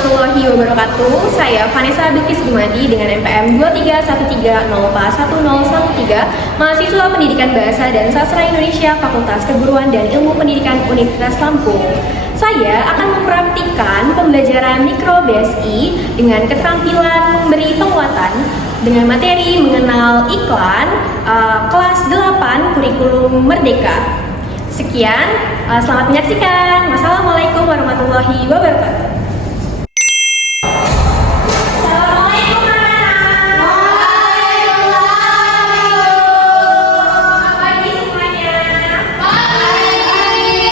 warahmatullahi wabarakatuh. Saya Vanessa Bilkis Gumadi dengan NPM 2313041013, mahasiswa Pendidikan Bahasa dan Sastra Indonesia Fakultas Keguruan dan Ilmu Pendidikan Universitas Lampung. Saya akan mempraktikkan pembelajaran mikro BSI dengan keterampilan memberi penguatan dengan materi mengenal iklan kelas 8 kurikulum Merdeka. Sekian, selamat menyaksikan. Wassalamualaikum warahmatullahi wabarakatuh. Assalamualaikum anak-anak. Waalaikumsalam. Selamat pagi semuanya. Pagi.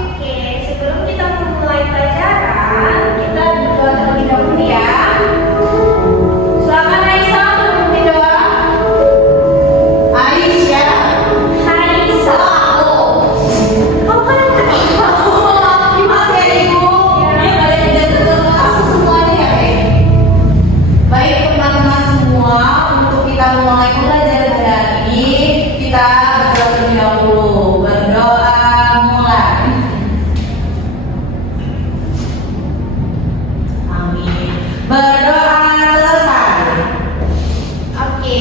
Oke, sebelum kita memulai pelajaran, kita berdoa terlebih dahulu ya. Silakan Aisyah untuk memimpin doa. Aisyah. Mulai pelajaran hari ini kita berdoa terlebih dahulu. Berdoa mulai. Amin. Berdoa selesai. Oke.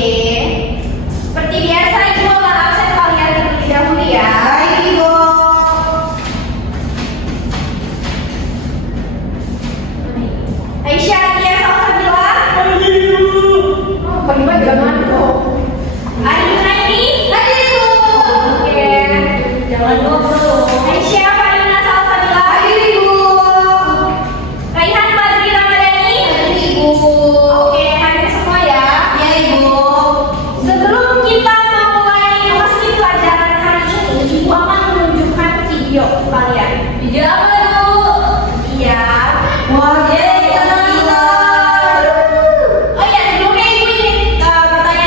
Seperti biasa Ibu akan absen kalian terlebih dahulu ya. Baik Ibu. Aisyah, dia Salsabila. Pagi-pagi jangan kok. Ayu Naini. Hadir Ibu. Oke. Jangan dulu. Aisyah Farina Salsabila. Hadir Ibu. Raihan Badri Ramadhani. Hadir Ibu. Oke, hadir semua ya. Ya Ibu. Sebelum kita memulai memasuki pelajaran hari ini, Ibu akan menunjukkan video kalian. Video apa Ibu? Iya. Wah, jadi kita nonton. Oh iya, sebelumnya Ibu ingin bertanya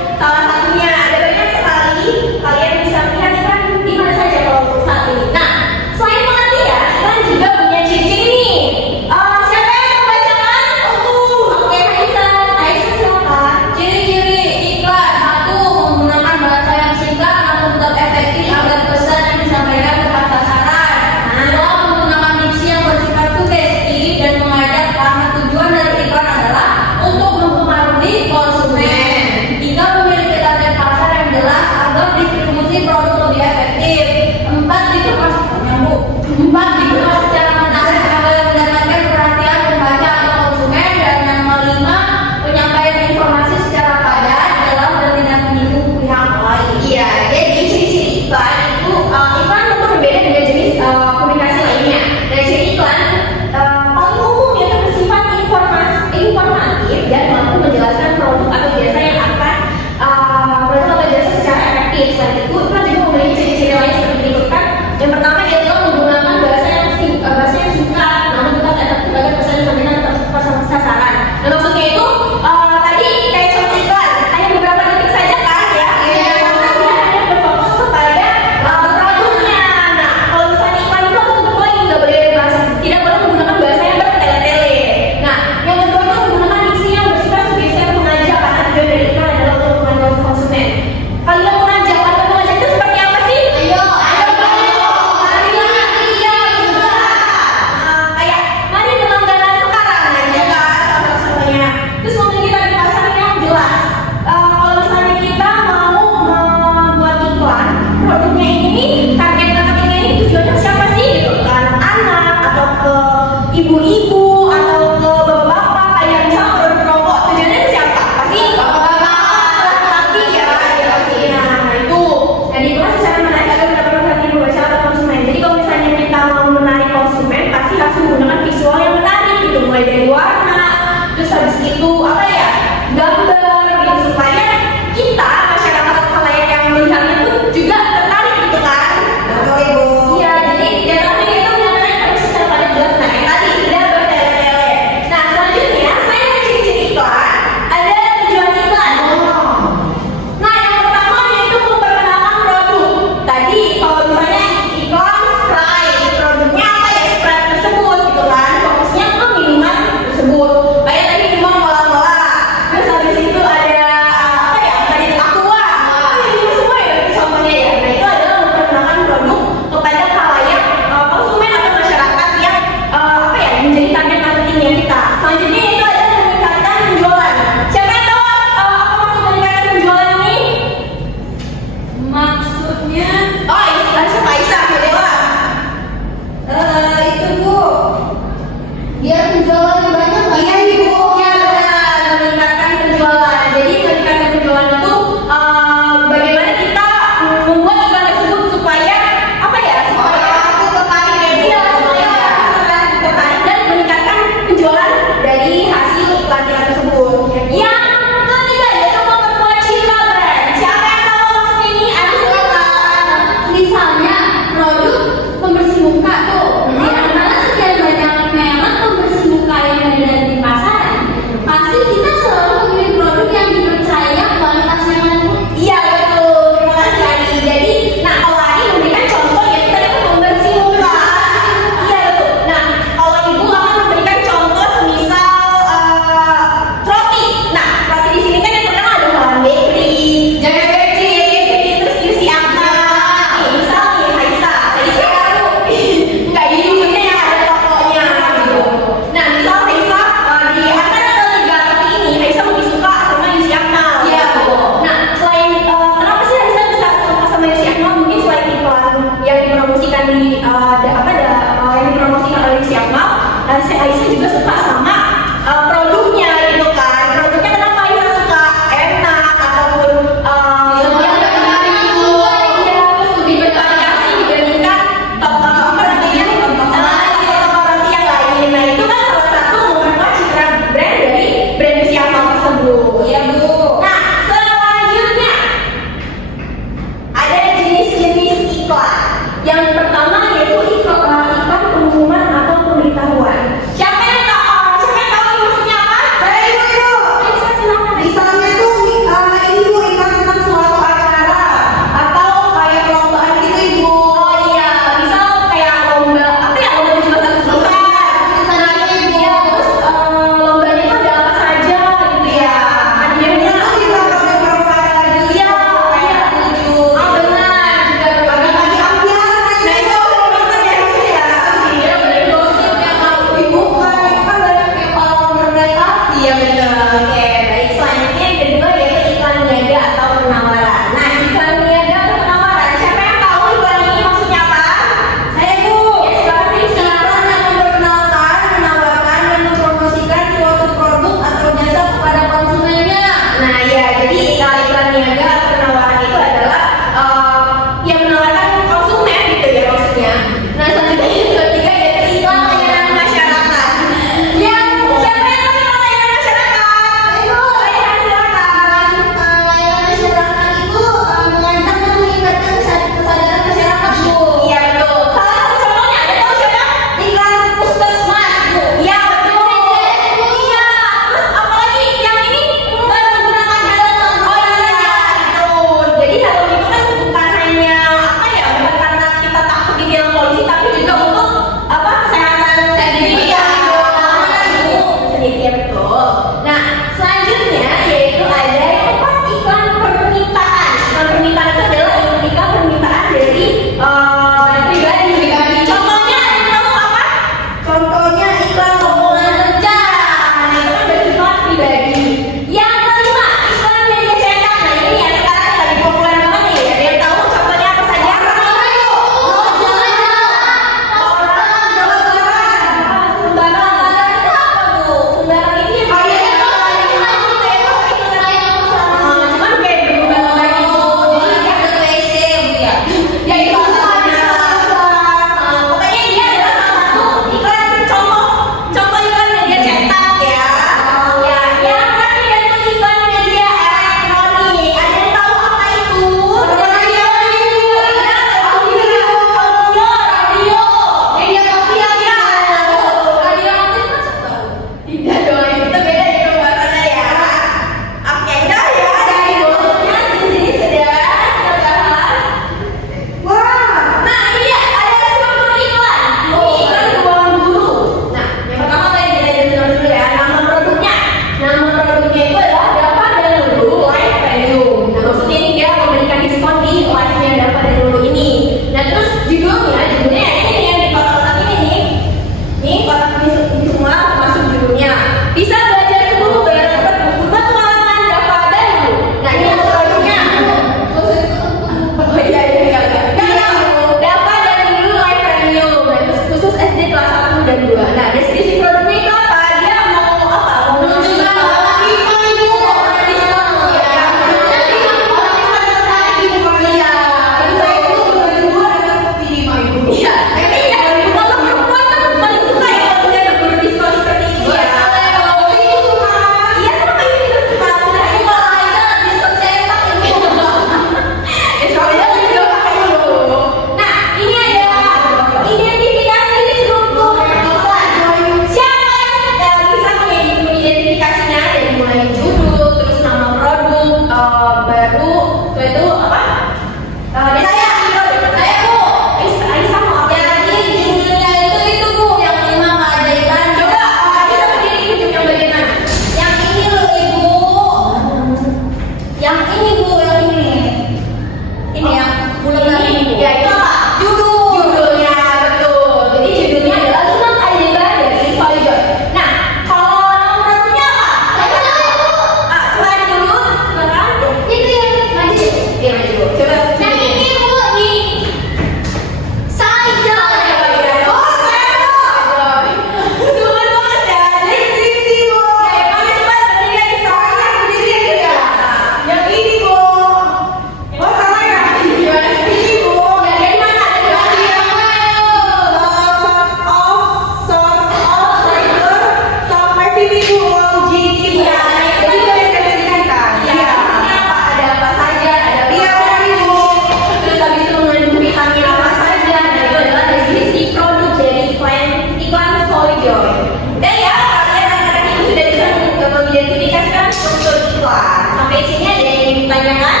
ya kan?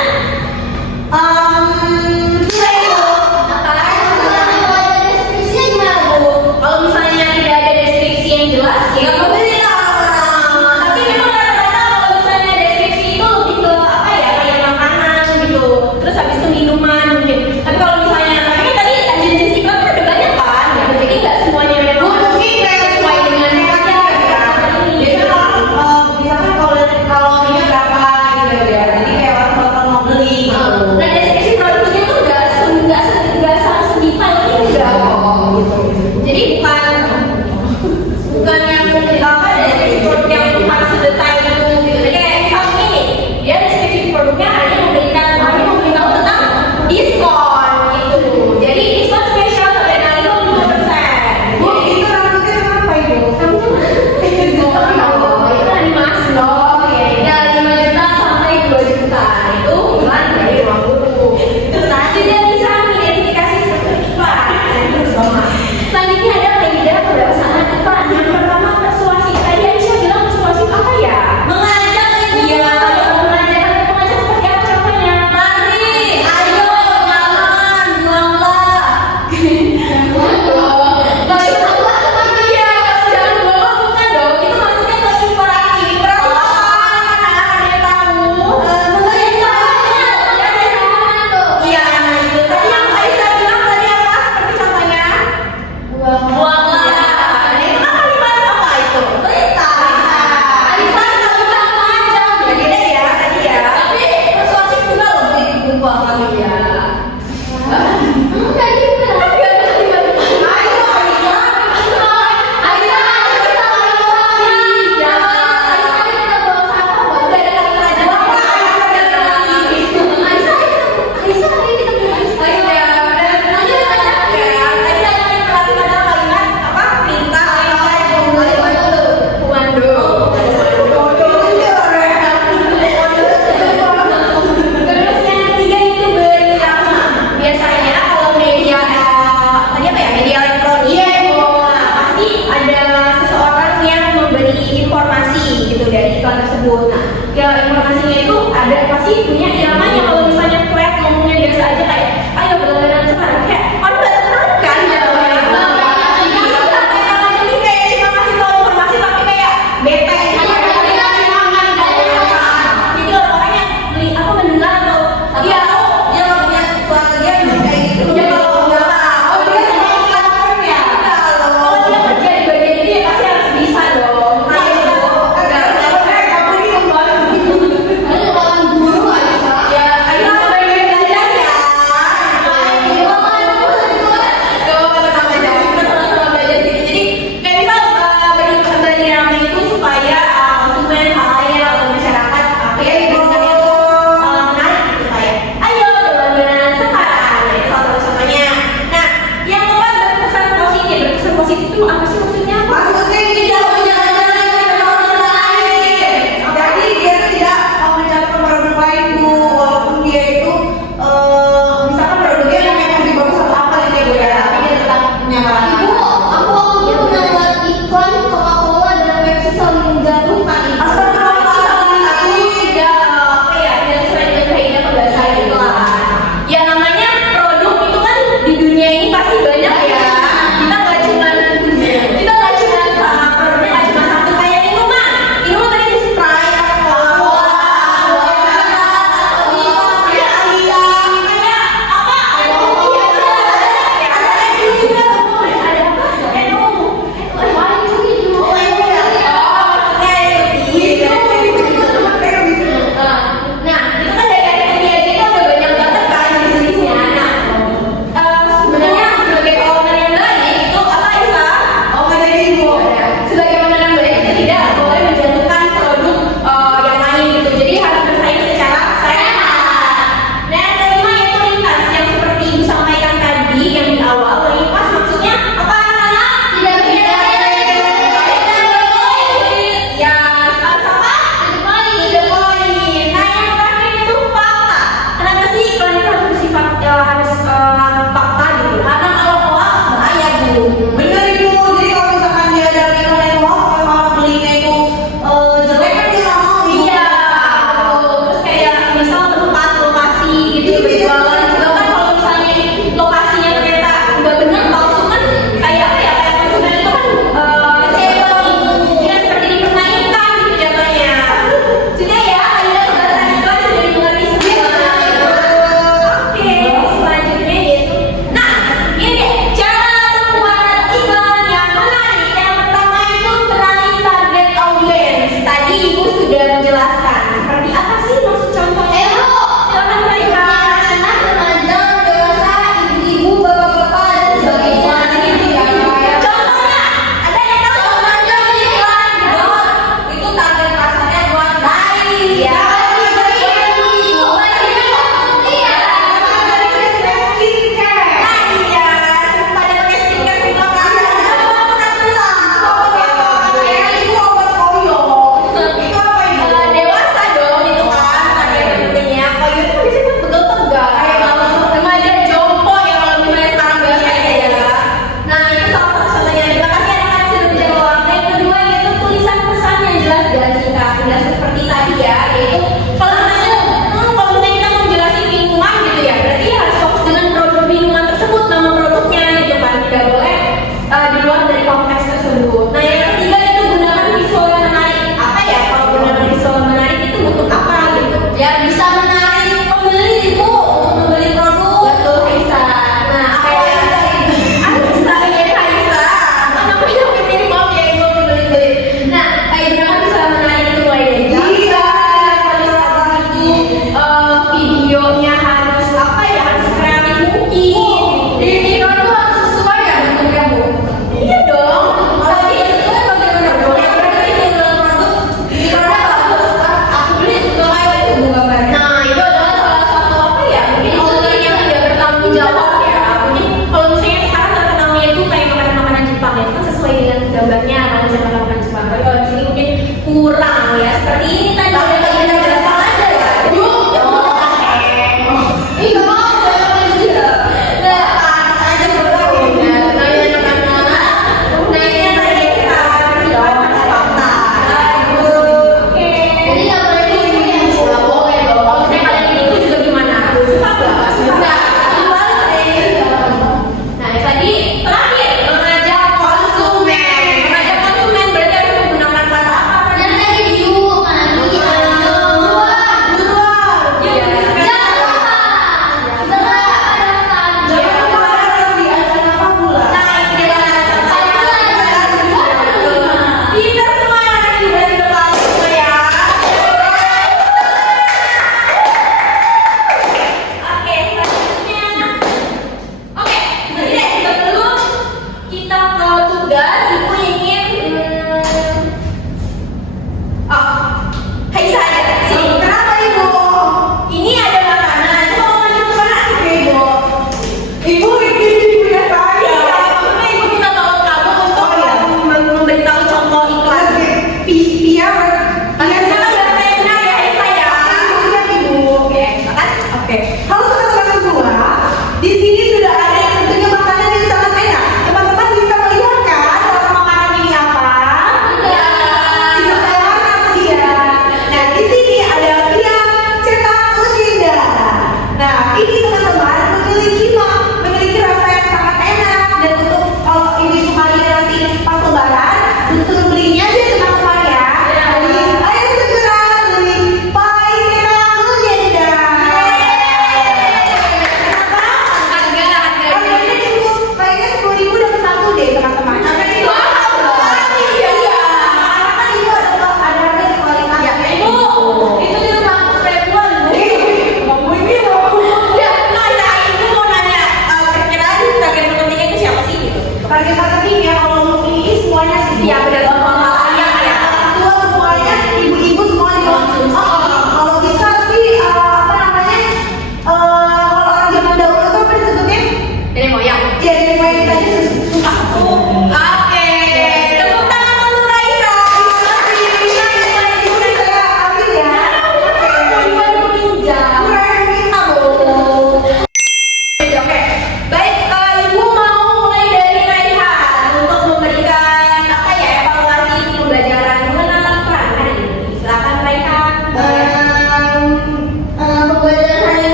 Sudah ibu. Deskripsinya gimana Bu? Kalau misalnya tidak ada deskripsi yang jelas ya Nggak boleh lah. tapi memang rata-rata kalau misalnya deskripsi itu lebih ke apa ya, kayak makanan gitu, terus habis itu minuman mungkin. Tapi kalau misalnya kan tadi jenis iklan kan ada banyak kan gitu. Jadi nggak semuanya memang Bu, mungkin kayak sesuai dengan sehatnya ya. Biasanya orang misalkan kalau ini berapa gitu ya. Jadi kayak orang kalau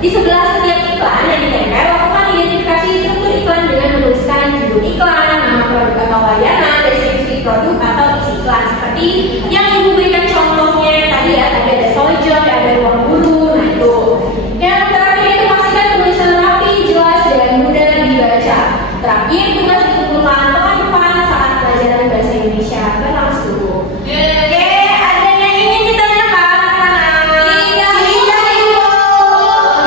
Di sebelah setiap iklan yang ditempel, lakukan identifikasi struktur iklan dengan menuliskan judul iklan, nama produk atau layanan, deskripsi produk atau isi iklan seperti yang ibu berikan contohnya tadi ya, tadi ada Sojon, ada ruang guru, nah itu. Yang terakhir itu pastikan tulisan rapi, jelas dan mudah dibaca. Terakhir, tugas dikumpulkan pekan-pekan saat pelajaran bahasa Indonesia berlangsung. Oke, ada yang ingin ditanyakan? Tidak, Ibu.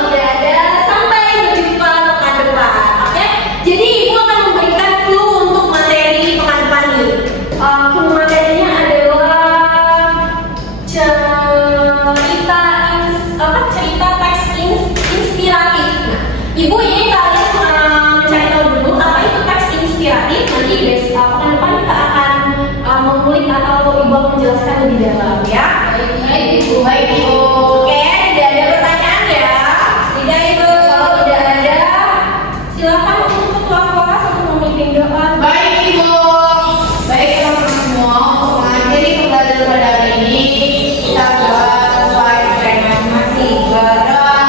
Tidak ada. Sampai berjumpa pekan depan. Oke, jadi Ibu akan memberikan clue untuk materi pekan depan ini. Clue materinya adalah cerita teks inspiratif. Nah, Ibu ini kalian mencari tahu dulu apa itu teks inspiratif. Nanti di pekan depan kita akan mengulik atau Ibu akan menjelaskan lebih dalam ya. Baik Ibu, baik Ibu. Oke, tidak ada pertanyaan ya? Tidak Ibu. Kalau tidak ada, silakan untuk ketua kelas untuk memimpin doa. Baik Ibu. Baik teman-teman semua, untuk mengakhiri pembelajaran pada hari ini kita bahas slide reklamasi berdoa.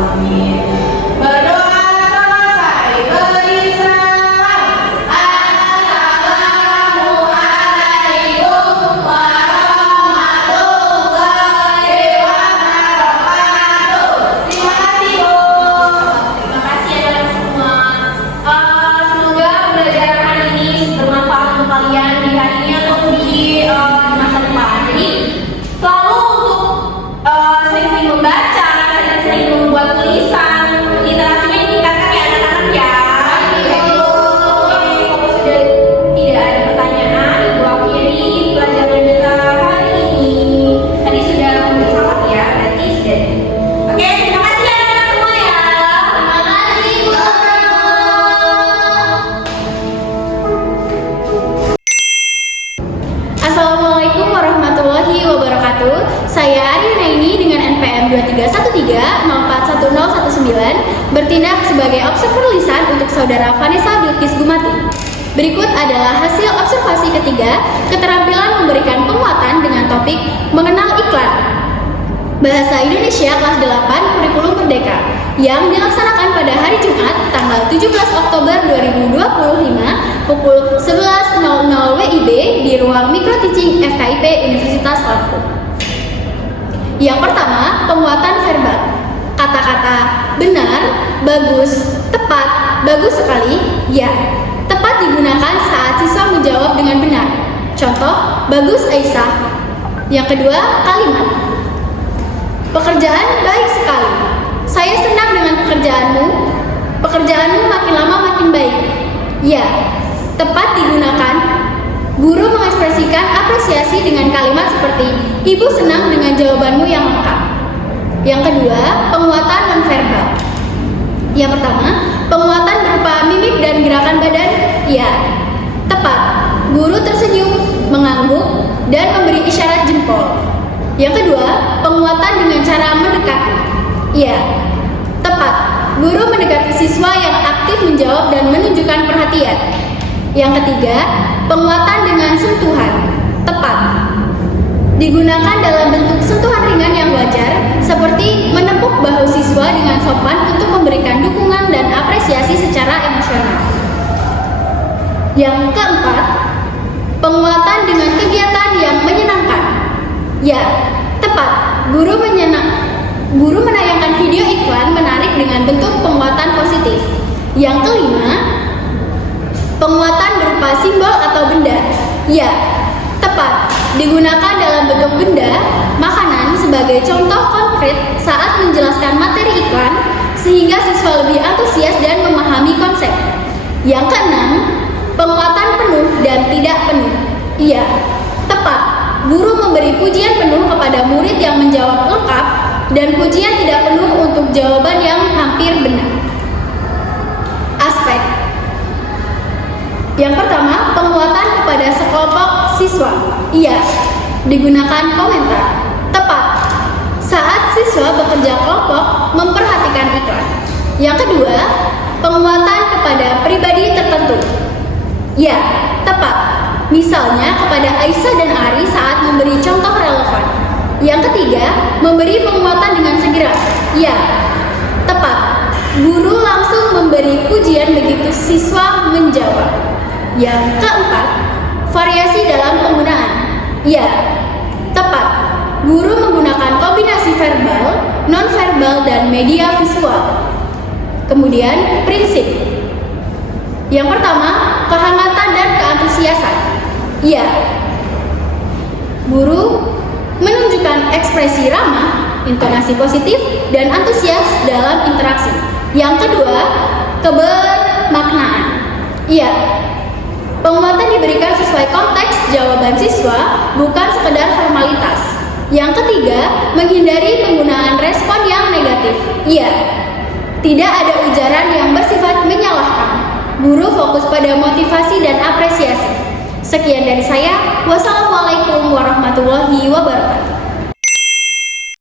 Amin. Berdoa selesai, beri salam. Assalamualaikum warahmatullahi wabarakatuh. Terima kasih Bu. Terima kasih anak semua. Semoga pembelajaran hari ini bermanfaat untuk kalian di hari ini atau di masa depan. Jadi selalu untuk sering-sering membaca, sering-sering membuat tulisan, literasinya ditingkatkan ya anak-anak ya. Oke, kalau sudah tidak ada pertanyaan, Ibu akhiri pelajaran kita hari ini. Tadi sudah memberi salam ya, berarti sudah. Oke, terima kasih anak-anak semua ya. Terima kasih Bu. Assalamualaikum warahmatullahi wabarakatuh. Saya Ariana ini dengan NPM 2313041019 bertindak sebagai observer lisan untuk saudara Vanessa Bilkis Gumati. Berikut adalah hasil observasi ketiga, keterampilan memberikan penguatan dengan topik mengenal iklan. Bahasa Indonesia kelas 8 Kurikulum Merdeka yang dilaksanakan pada hari Jumat tanggal 17 Oktober 2025 pukul 11.00 WIB di ruang Micro Teaching FKIP Universitas Lampung. Yang pertama, penguatan verbal. Kata-kata benar, bagus, tepat, bagus sekali, ya. Tepat digunakan saat siswa menjawab dengan benar. Contoh, bagus Aisyah. Yang kedua, kalimat. Pekerjaan baik sekali. Saya senang dengan pekerjaanmu. Pekerjaanmu makin lama makin baik. Ya, tepat digunakan. Guru mengekspresikan apresiasi dengan kalimat seperti Ibu senang dengan jawabanmu yang lengkap. Yang kedua, penguatan nonverbal. Yang pertama, penguatan berupa mimik dan gerakan badan. Ya, tepat. Guru tersenyum, mengangguk, dan memberi isyarat jempol. Yang kedua, penguatan dengan cara mendekati. Ya, tepat. Guru mendekati siswa yang aktif menjawab dan menunjukkan perhatian. Yang ketiga, penguatan dengan sentuhan. Tepat. Digunakan dalam bentuk sentuhan ringan yang wajar, seperti menepuk bahu siswa dengan sopan untuk memberikan dukungan dan apresiasi secara emosional. Yang keempat, penguatan dengan kegiatan yang menyenangkan. Ya, tepat. Guru menayangkan video iklan menarik dengan bentuk penguatan positif. Yang kelima, penguatan berupa simbol atau benda. Ya, tepat. Digunakan dalam bentuk benda, makanan sebagai contoh konkret saat menjelaskan materi iklan sehingga siswa lebih antusias dan memahami konsep. Yang keenam, penguatan penuh dan tidak penuh. Iya, tepat. Guru memberi pujian penuh kepada murid yang menjawab lengkap dan pujian tidak penuh untuk jawaban yang hampir benar. Aspek. Yang pertama, penguatan kepada sekelompok siswa. Iya, digunakan komentar. Tepat. Saat siswa bekerja kelompok memperhatikan iklan. Yang kedua, penguatan kepada pribadi tertentu. Ya, tepat. Misalnya kepada Aisyah dan Ari saat memberi contoh relevan. Yang ketiga, memberi penguatan dengan segera. Ya, tepat. Guru langsung memberi pujian begitu siswa menjawab. Yang keempat, variasi dalam penggunaan. Ya, tepat. Guru menggunakan kombinasi verbal, non-verbal, dan media visual. Kemudian, prinsip. Yang pertama, kehangatan dan keantusiasan. Ya, guru menunjukkan ekspresi ramah, intonasi positif, dan antusias dalam interaksi. Yang kedua, kebermaknaan. Iya, penguatan diberikan sesuai konteks jawaban siswa, bukan sekedar formalitas. Yang ketiga, menghindari penggunaan respon yang negatif. Iya, tidak ada ujaran yang bersifat menyalahkan. Guru fokus pada motivasi dan apresiasi. Sekian dari saya. Wassalamualaikum warahmatullahi wabarakatuh.